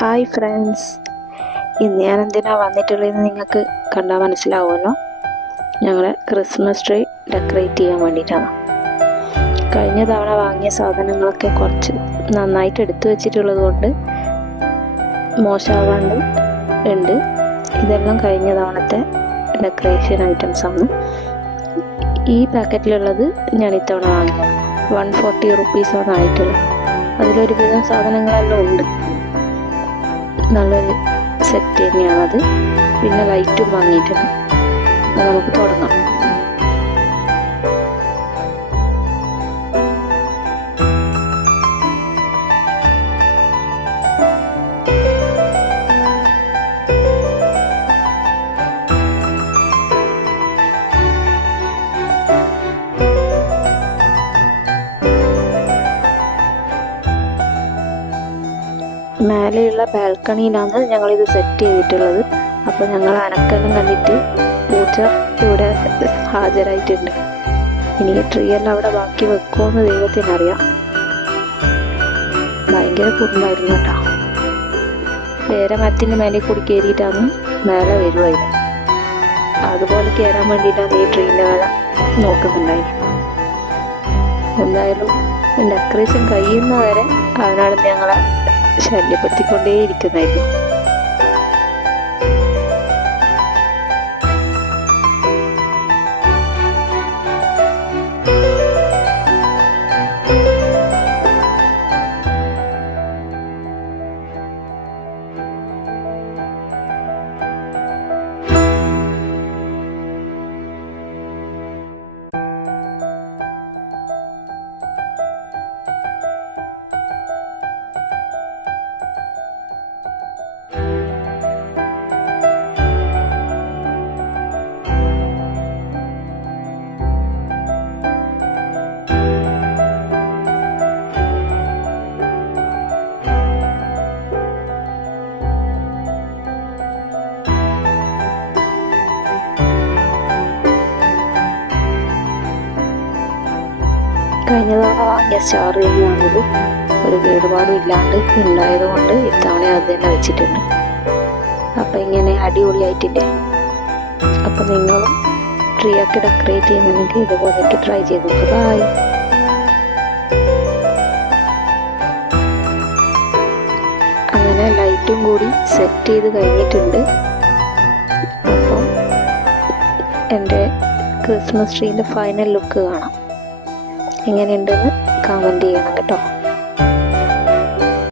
Hi friends, ഇന്ന് ഞാൻ എന്തിനാണ് വന്നിട്ടുള്ളതെന്ന് നിങ്ങൾക്ക് കണ്ടാൽ മനസ്സിലാവുമല്ലോ. ഞങ്ങളെ ക്രിസ്മസ് ട്രീ ഡെക്കറേറ്റ് ചെയ്യാൻ വേണ്ടിയിട്ടാണ്. കഴിഞ്ഞ തവണ വാങ്ങിയ സാധനങ്ങളൊക്കെ കുറച്ച് നന്നായിട്ട് എടുത്തു വെച്ചിട്ടുള്ളത് കൊണ്ട് മോശമാവാണ്ട് ഉണ്ട്. ഇതെല്ലാം കഴിഞ്ഞ തവണത്തെ ഡെക്കറേഷൻ ഐറ്റംസാണ്. ഈ പാക്കറ്റിലുള്ളത് ഞാൻ ഇത്തവണ വാങ്ങിയത് 140 റുപ്പീസാണ് ആയിട്ടുള്ളത്. അതിലൊരുവിധം സാധനങ്ങളെല്ലാം ഉണ്ട്. നല്ലൊരു സെറ്റ് തന്നെയാണത്. പിന്നെ ലൈറ്റും വാങ്ങിയിട്ടുണ്ട്. അപ്പോൾ നമുക്ക് തുടങ്ങാം. മേലെയുള്ള ബാൽക്കണിയിലാണ് ഞങ്ങളിത് സെറ്റ് ചെയ്തിട്ടുള്ളത്. അപ്പോൾ ഞങ്ങൾ അനക്കെല്ലാം കണ്ടിട്ട് പൂച്ച ഇവിടെ ഹാജരായിട്ടുണ്ട്. ഇനി ട്രീ എല്ലാം അവിടെ ബാക്കി വെക്കുമെന്ന് ദൈവത്തിനറിയാം. ഭയങ്കര കുടുംബമായിരുന്നു കേട്ടോ. പേരമരത്തിൻ്റെ മേലെ കൂടി കയറിയിട്ടാണ് മേലെ വരുമായിരുന്നു. അതുപോലെ കയറാൻ വേണ്ടിയിട്ടാണ് ഈ ട്രീൻ്റെ മേലെ നോക്കുന്നുണ്ടായിരുന്നു. എന്തായാലും ഡെക്കറേഷൻ കഴിയുന്നവരെ അവനാണ് ഞങ്ങളെ ശല്യപ്പെടുത്തിക്കൊണ്ടേയിരിക്കുന്നതായിരുന്നു. കഴിഞ്ഞ തവണ വാങ്ങിയ സ്റ്റാർ തന്നെയാണിത്. ഒരു കേടുപാടും ഇല്ലാണ്ട് ഉണ്ടായതുകൊണ്ട് ഇത്തവണ അത് തന്നെ വെച്ചിട്ടുണ്ട്. അപ്പം ഇങ്ങനെ അടിപൊളിയായിട്ടില്ലേ? അപ്പം നിങ്ങളും ട്രീ ഒക്കെ ഡെക്കറേറ്റ് ചെയ്യുന്നുണ്ടെങ്കിൽ ഇതുപോലെയൊക്കെ ട്രൈ ചെയ്ത് നോക്കുക. ബായ്. അങ്ങനെ ലൈറ്റും കൂടി സെറ്റ് ചെയ്ത് കഴിഞ്ഞിട്ടുണ്ട്. അപ്പം എൻ്റെ ക്രിസ്മസ് ട്രീൻ്റെ ഫൈനൽ ലുക്ക് കാണാം. എങ്ങനെയുണ്ടെന്ന് കമൻറ്റ് ചെയ്യണം കേട്ടോ.